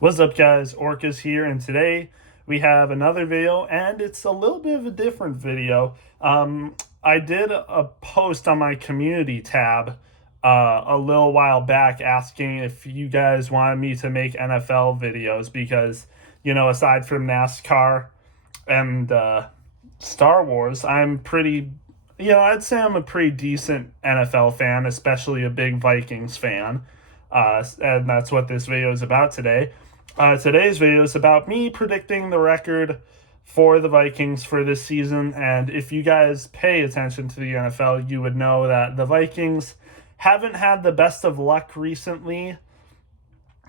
What's up, guys? Orcas here, and today we have another video, and it's a little bit of a different video. I did a post on my community tab a little while back asking if you guys wanted me to make NFL videos because, aside from NASCAR and Star Wars, I'd say I'm a pretty decent NFL fan, especially a big Vikings fan. And that's what this video is about today. Today's video is about me predicting the record for the Vikings for this season. And if you guys pay attention to the NFL, you would know that the Vikings haven't had the best of luck recently.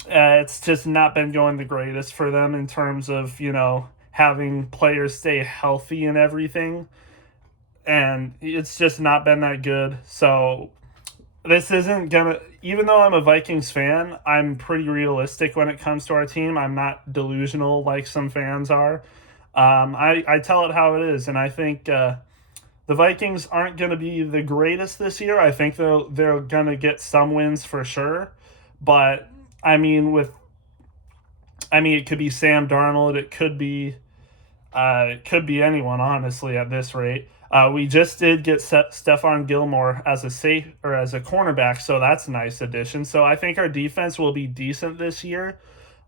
It's just not been going the greatest for them in terms of, having players stay healthy and everything. And it's just not been that good. So this isn't gonna, even though I'm a Vikings fan, I'm pretty realistic when it comes to our team. I'm not delusional like some fans are. I tell it how it is, and I think the Vikings aren't going to be the greatest this year. I think they're going to get some wins for sure, but it could be Sam Darnold, it could be anyone, honestly, at this rate. We just did get Stephon Gilmore as a cornerback, so that's a nice addition. So I think our defense will be decent this year.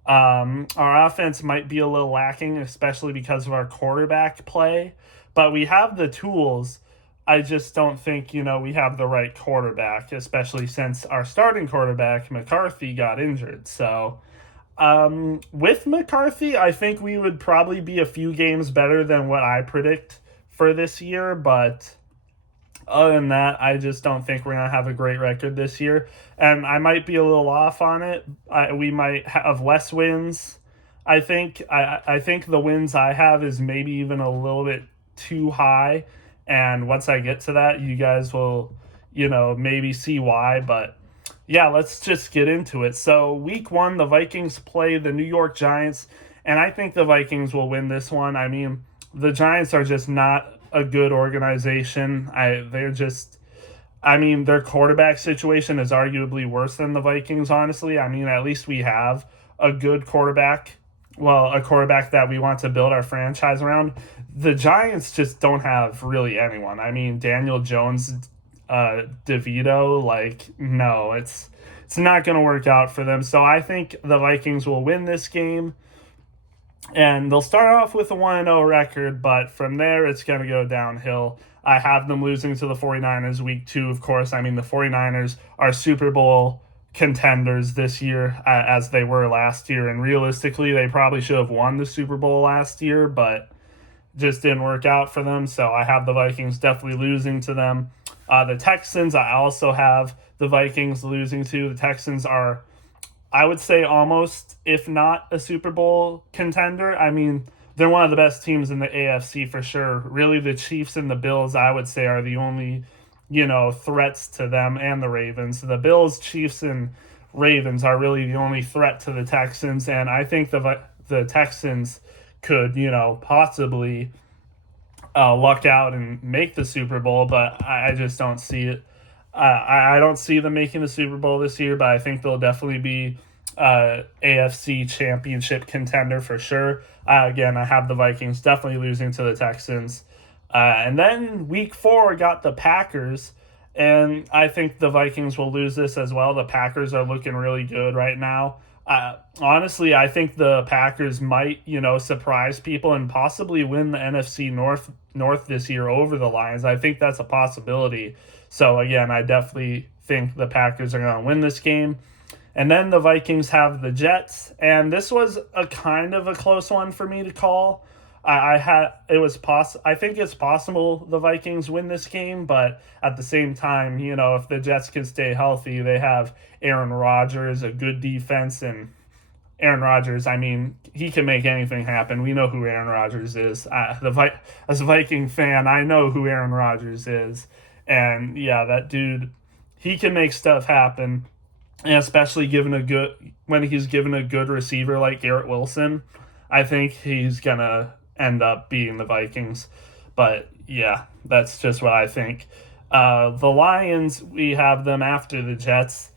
Our offense might be a little lacking, especially because of our quarterback play, but we have the tools. I just don't think, we have the right quarterback, especially since our starting quarterback, McCarthy, got injured. So with McCarthy, I think we would probably be a few games better than what I predict for this year, but other than that, I just don't think we're going to have a great record this year, and I might be a little off on it. We might have less wins. I think the wins I have is maybe even a little bit too high, and once I get to that, you guys will, maybe see why, but yeah, let's just get into it. So week 1, the Vikings play the New York Giants, and I think the Vikings will win this one. The Giants are just not a good organization. Their quarterback situation is arguably worse than the Vikings, honestly. At least we have a good quarterback. Well, a quarterback that we want to build our franchise around. The Giants just don't have really anyone. Daniel Jones, DeVito, no, it's not going to work out for them. So I think the Vikings will win this game. And they'll start off with a 1-0 record, but from there it's going to go downhill. I have them losing to the 49ers week 2, of course. The 49ers are Super Bowl contenders this year, as they were last year. And realistically, they probably should have won the Super Bowl last year, but just didn't work out for them. So I have the Vikings definitely losing to them. The Texans, I also have the Vikings losing to. The Texans are, I would say, almost, if not a Super Bowl contender. They're one of the best teams in the AFC for sure. Really, the Chiefs and the Bills, I would say, are the only, threats to them, and the Ravens. The Bills, Chiefs, and Ravens are really the only threat to the Texans, and I think the Texans could, possibly luck out and make the Super Bowl, but I just don't see it. I don't see them making the Super Bowl this year, but I think they'll definitely be AFC championship contender for sure. Again, I have the Vikings definitely losing to the Texans. And then week 4 got the Packers, and I think the Vikings will lose this as well. The Packers are looking really good right now. Honestly, I think the Packers might, surprise people and possibly win the NFC North this year over the Lions. I think that's a possibility. So again, I definitely think the Packers are going to win this game. And then the Vikings have the Jets, and this was a kind of a close one for me to call. I think it's possible the Vikings win this game, but at the same time, if the Jets can stay healthy, they have Aaron Rodgers, a good defense, and Aaron Rodgers, he can make anything happen. We know who Aaron Rodgers is. As a Viking fan, I know who Aaron Rodgers is. And yeah, that dude, he can make stuff happen. And especially when he's given a good receiver like Garrett Wilson, I think he's going to end up beating the Vikings. But yeah, that's just what I think. The Lions, we have them after the Jets.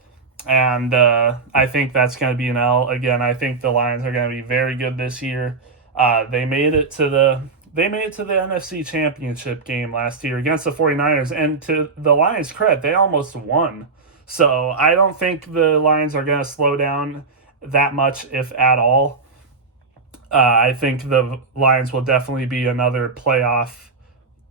and I think that's going to be an L. Again, I think the Lions are going to be very good this year. They made it to the NFC Championship game last year against the 49ers, and to the Lions' credit, they almost won. So I don't think the Lions are going to slow down that much, if at all. I think the Lions will definitely be another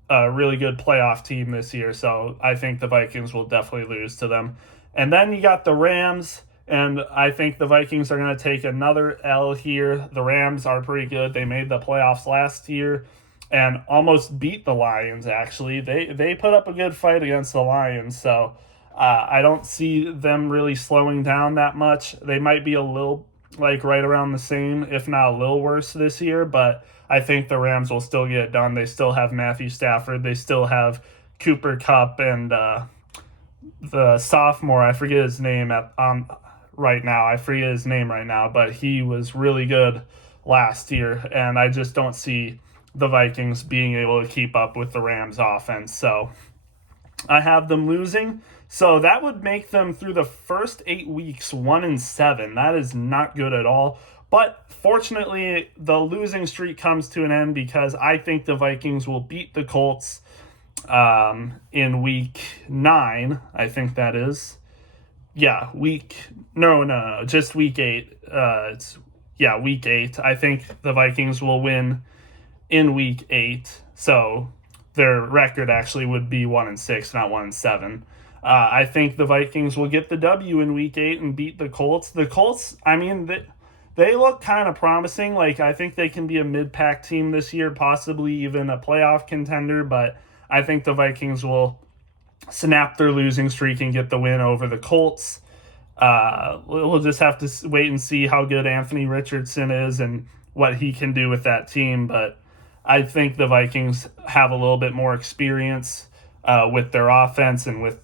really good playoff team this year. So I think the Vikings will definitely lose to them. And then you got the Rams, and I think the Vikings are going to take another L here. The Rams are pretty good. They made the playoffs last year and almost beat the Lions, actually. They put up a good fight against the Lions, so I don't see them really slowing down that much. They might be a little, right around the same, if not a little worse this year, but I think the Rams will still get it done. They still have Matthew Stafford. They still have Cooper Kupp and the sophomore. I forget his name right now. I forget his name right now, but he was really good last year, and I just don't see the Vikings being able to keep up with the Rams offense. So I have them losing. So that would make them through the first 8 weeks 1-7. That is not good at all. But fortunately, the losing streak comes to an end because I think the Vikings will beat the Colts in week 9. I think that is. Yeah, just week 8. Week 8. I think the Vikings will win in week 8. So their record actually would be 1-6, not 1-7. I think the Vikings will get the W in week 8 and beat the Colts. The Colts, I mean, they look kind of promising. I think they can be a mid-pack team this year, possibly even a playoff contender, but I think the Vikings will snap their losing streak and get the win over the Colts. We'll just have to wait and see how good Anthony Richardson is and what he can do with that team, but I think the Vikings have a little bit more experience with their offense and with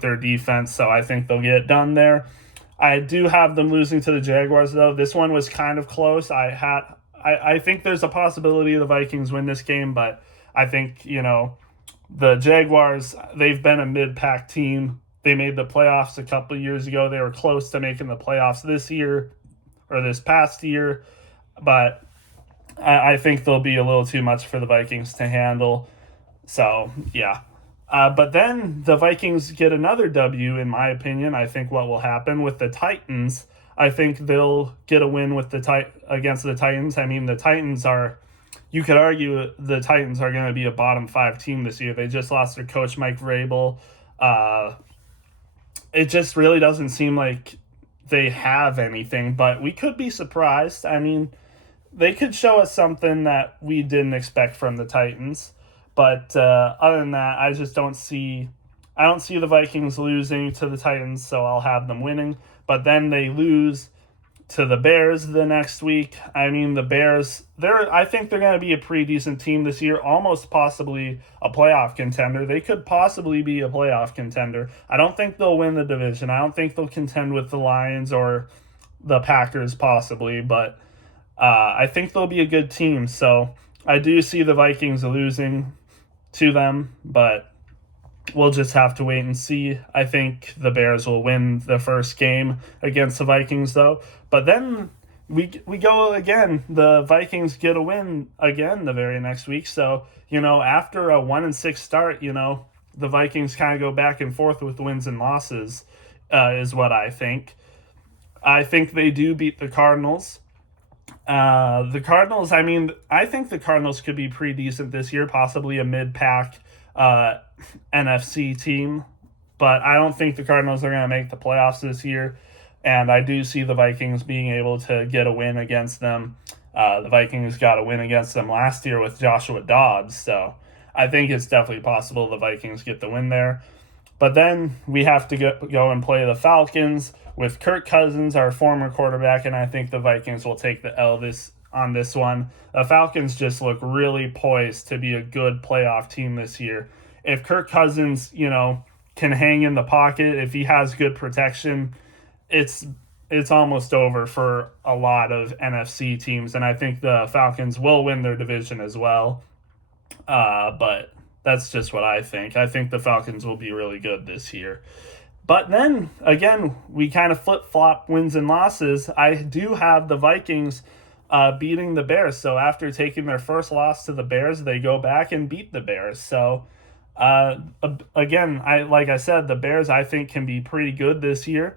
their defense, so I think they'll get it done there. I do have them losing to the Jaguars, though. This one was kind of close. I think there's a possibility the Vikings win this game, but I think, the Jaguars, they've been a mid-pack team. They made the playoffs a couple of years ago. They were close to making the playoffs this past year, but I think they'll be a little too much for the Vikings to handle. So, yeah. But then the Vikings get another W, in my opinion. I think what will happen with the Titans, I think they'll get a win with against the Titans. I mean, the Titans you could argue the Titans are going to be a bottom 5 team this year. They just lost their coach, Mike Vrabel. It just really doesn't seem like they have anything, but we could be surprised. I mean, they could show us something that we didn't expect from the Titans. But other than that, I don't see the Vikings losing to the Titans, so I'll have them winning. But then they lose to the Bears the next week. I mean, the Bears, I think they're going to be a pretty decent team this year, almost possibly a playoff contender. They could possibly be a playoff contender. I don't think they'll win the division. I don't think they'll contend with the Lions or the Packers possibly, but I think they'll be a good team. So I do see the Vikings losing to them, but we'll just have to wait and see. I think the Bears will win the first game against the Vikings, though. But then we go again. The Vikings get a win again the very next week. So, after a 1-6 start, the Vikings kind of go back and forth with wins and losses, is what I think. I think they do beat the Cardinals. The Cardinals, I think the Cardinals could be pretty decent this year, possibly a mid-pack NFC team, but I don't think the Cardinals are going to make the playoffs this year, and I do see the Vikings being able to get a win against them. The Vikings got a win against them last year with Joshua Dobbs, so I think it's definitely possible the Vikings get the win there. But then we have to go and play the Falcons with Kirk Cousins, our former quarterback, and I think the Vikings will take the L on this one. The Falcons just look really poised to be a good playoff team this year. If Kirk Cousins, can hang in the pocket, if he has good protection, it's almost over for a lot of NFC teams, and I think the Falcons will win their division as well. But that's just what I think. I think the Falcons will be really good this year. But then again, we kind of flip flop wins and losses. I do have the Vikings beating the Bears. So after taking their first loss to the Bears, they go back and beat the Bears. So again, like I said, the Bears I think can be pretty good this year,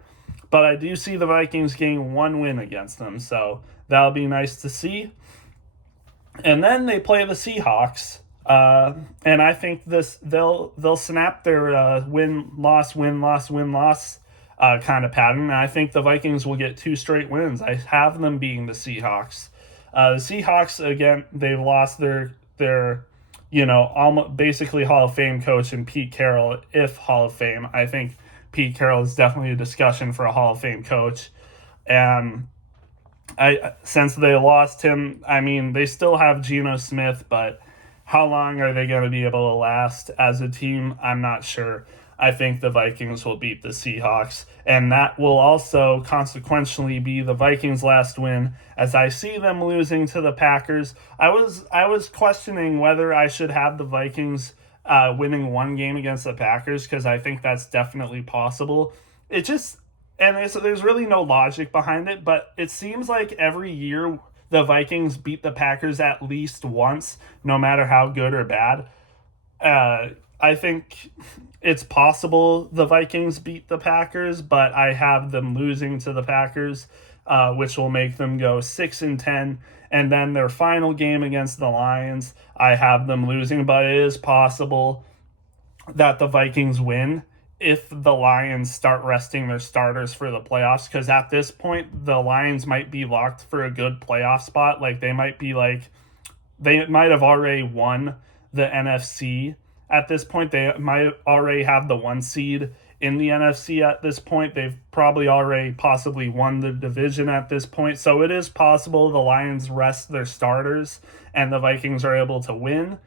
but I do see the Vikings getting one win against them. So that'll be nice to see. And then they play the Seahawks. And I think they'll snap their win loss kind of pattern. And I think the Vikings will get 2 straight wins. I have them being the Seahawks. The Seahawks again, they've lost their almost basically Hall of Fame coach and Pete Carroll, if Hall of Fame. I think Pete Carroll is definitely a discussion for a Hall of Fame coach, and since they lost him, I mean, they still have Geno Smith, but how long are they going to be able to last as a team? I'm not sure. I think the Vikings will beat the Seahawks, and that will also consequentially be the Vikings' last win, as I see them losing to the Packers. I was questioning whether I should have the Vikings winning one game against the Packers, because I think that's definitely possible. It just, and there's really no logic behind it, but it seems like every year the Vikings beat the Packers at least once, no matter how good or bad. I think it's possible the Vikings beat the Packers, but I have them losing to the Packers, which will make them go 6-10. And then their final game against the Lions, I have them losing, but it is possible that the Vikings win if the Lions start resting their starters for the playoffs, because at this point the Lions might be locked for a good playoff spot. Like they might have already won the NFC at this point. They might already have the 1 seed in the NFC at this point. They've probably already possibly won the division at this point. So it is possible the Lions rest their starters and the Vikings are able to win.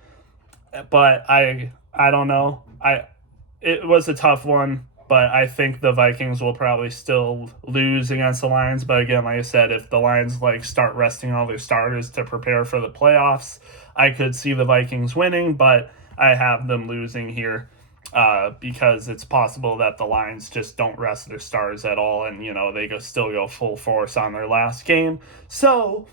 But I don't know. It was a tough one, but I think the Vikings will probably still lose against the Lions. But again, like I said, if the Lions start resting all their starters to prepare for the playoffs, I could see the Vikings winning, but I have them losing here because it's possible that the Lions just don't rest their stars at all, and they still go full force on their last game. So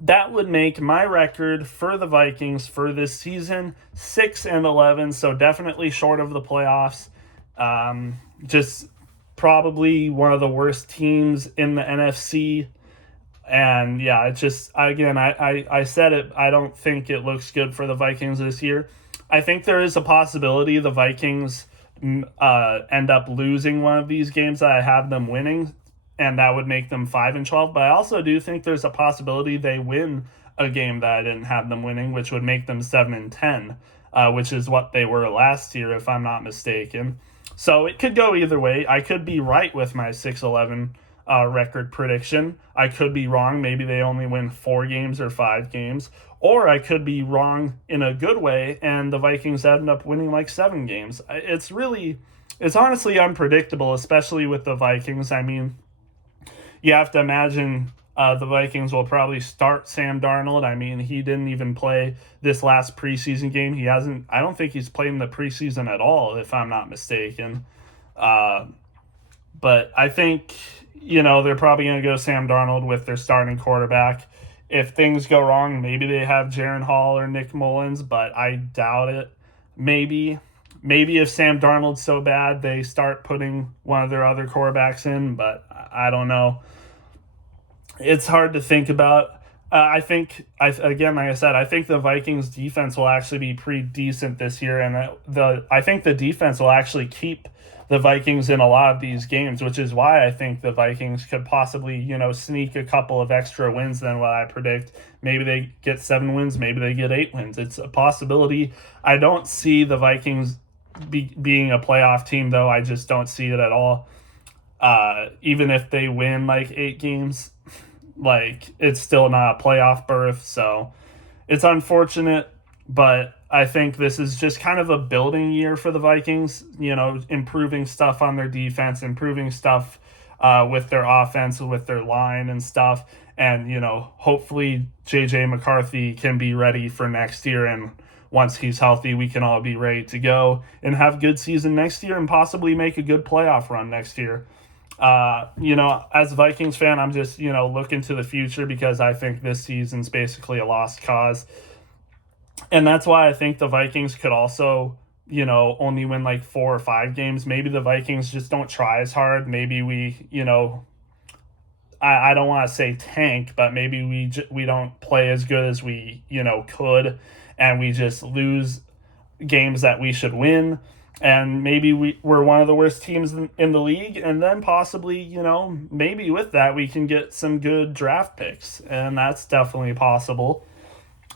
that would make my record for the Vikings for this season 6-11, so definitely short of the playoffs. Just probably one of the worst teams in the NFC. And yeah, it's just, again, I said it, I don't think it looks good for the Vikings this year. I think there is a possibility the Vikings end up losing one of these games that I have them winning, and that would make them 5-12. But I also do think there's a possibility they win a game that I didn't have them winning, which would make them 7-10, which is what they were last year, if I'm not mistaken. So it could go either way. I could be right with my 6-11 record prediction. I could be wrong. Maybe they only win 4 games or 5 games. Or I could be wrong in a good way, and the Vikings end up winning 7 games. It's honestly unpredictable, especially with the Vikings. I mean, you have to imagine the Vikings will probably start Sam Darnold. I mean, he didn't even play this last preseason game. I don't think he's played in the preseason at all, if I'm not mistaken. But I think, they're probably going to go Sam Darnold with their starting quarterback. If things go wrong, maybe they have Jaron Hall or Nick Mullins, but I doubt it. Maybe if Sam Darnold's so bad, they start putting one of their other quarterbacks in, but I don't know. It's hard to think about. I think the Vikings defense will actually be pretty decent this year, and I think the defense will actually keep the Vikings in a lot of these games, which is why I think the Vikings could possibly, sneak a couple of extra wins than what I predict. Maybe they get 7 wins, maybe they get 8 wins. It's a possibility. I don't see the Vikings being a playoff team, though. I just don't see it at all. Even if they win 8 games, it's still not a playoff berth. So it's unfortunate, but I think this is just kind of a building year for the Vikings, improving stuff on their defense, improving stuff with their offense, with their line and stuff. And, hopefully J.J. McCarthy can be ready for next year and once he's healthy, we can all be ready to go and have a good season next year and possibly make a good playoff run next year. As a Vikings fan, I'm just, looking to the future because I think this season's basically a lost cause. And that's why I think the Vikings could also, only win like 4 or 5 games. Maybe the Vikings just don't try as hard. Maybe we, I don't want to say tank, but maybe we don't play as good as we, could, and we just lose games that we should win. And maybe we're one of the worst teams in the league, and then possibly, maybe with that we can get some good draft picks, and that's definitely possible.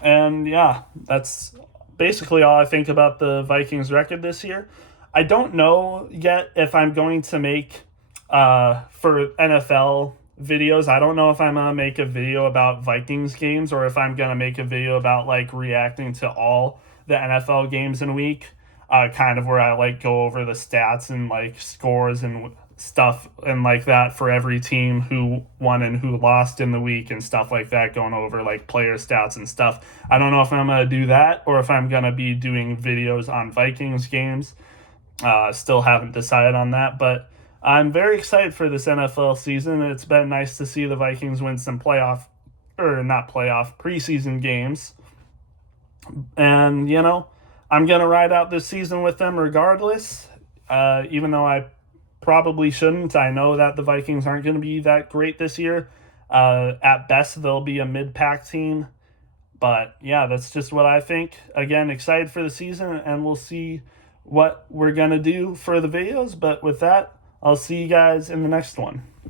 And yeah, that's basically all I think about the Vikings record this year. I don't know yet if I'm going to make for NFL videos. I don't know if I'm gonna make a video about Vikings games or if I'm gonna make a video about like reacting to all the NFL games in a week. Kind of where I like go over the stats and like scores and stuff and like that for every team, who won and who lost in the week and stuff like that, going over like player stats and stuff. I don't know if I'm gonna do that or if I'm gonna be doing videos on Vikings games. Still haven't decided on that, but I'm very excited for this NFL season. It's been nice to see the Vikings win some preseason games. And, I'm going to ride out this season with them regardless, even though I probably shouldn't. I know that the Vikings aren't going to be that great this year. At best, they'll be a mid-pack team. But, yeah, that's just what I think. Again, excited for the season, and we'll see what we're going to do for the videos. But with that, I'll see you guys in the next one.